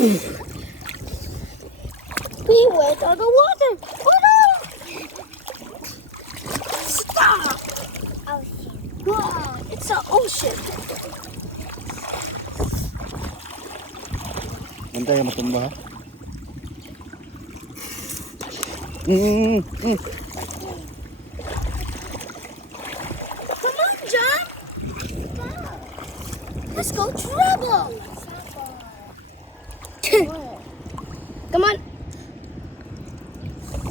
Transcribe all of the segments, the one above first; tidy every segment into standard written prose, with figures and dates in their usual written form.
We went on the water. Oh no! Stop! Ocean. Wow, it's an ocean. Antay matumba ha. Come on, John. Let's go trouble. Come on.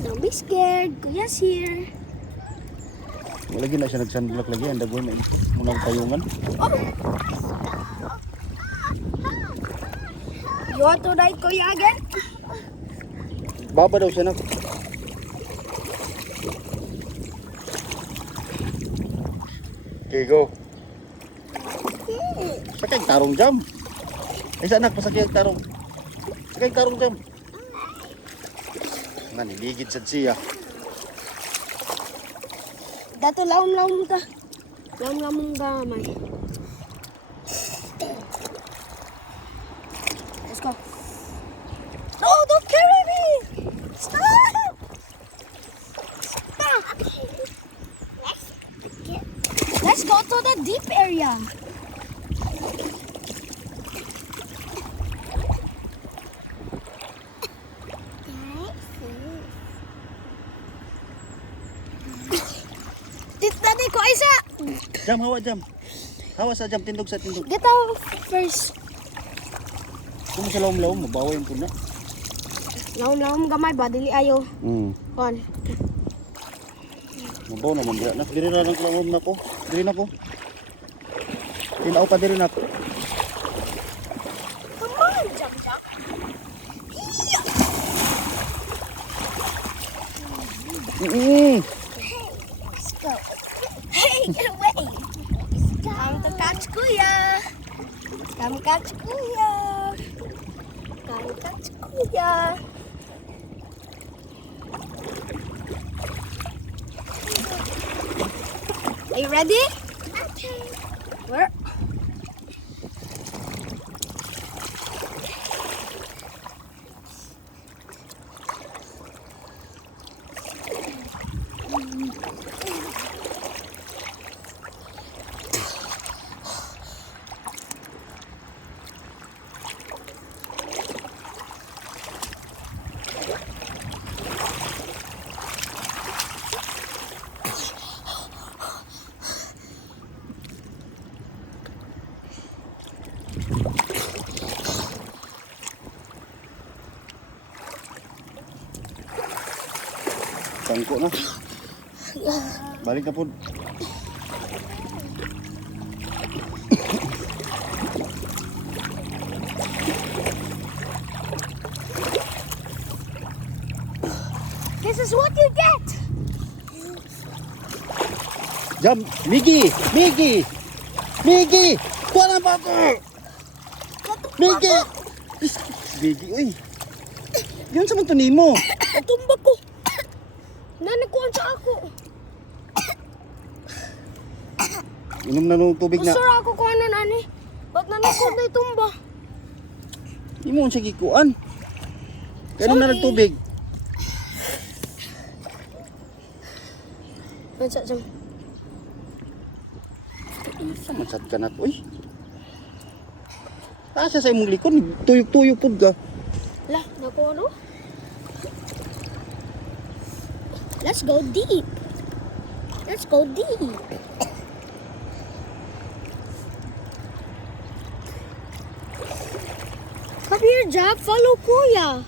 Don't be scared. Kuya's here. Wala lagi na siya nag-sunblock lagi. Ang dagoy na mula tayungan. Oh. You want to ride Kuya again? Baba daw siya na. Okay, go. Sakay tarong jam. Isa anak pasakay tarong. Sakay tarong jam. Naniligid sa siya. Dato laom-laom ka. Laom-laom gamay. Let's go. No, don't carry me. Stop. Stop. Let's go to the deep area. Tadi ko isa. Jam, hawa jam. Hawa sa jam, tindog sa tindog. Get out first. Kung sa laom-laom, mabawa yung puna. Laom-laom gamay ba dili ayo. Kon. Mabaw naman dira. Diri na lang laom na ko. Diri na ko. Tinaw pa diri na ko. Come on, jump, jump. Let's go. Hey, get away. Time to catch Kuya. Come catch Kuya. Come catch Kuya. Are you ready? Okay. Where? Tangko na. Balik na po. This is what you get. Jam, Miggy! Miggy! Miggy! Kuha na ba ito? Miggy! Miggy, uy. Yun sa man ito nimo. Tumba ko. Nanakuan sa ako. Inom na nung tubig na. Gusto ako kung ano nani. Ba't nanakuan na itumba? Hindi mo siya gikuan. Kailan na nagtubig? Mansa jam. Sa mansad ka na. Uy. Asa sa imong likod. Tuyok-tuyok po ka. Lah, nakuha no? Let's go deep. Let's go deep. Come here, Jack. Follow Kuya.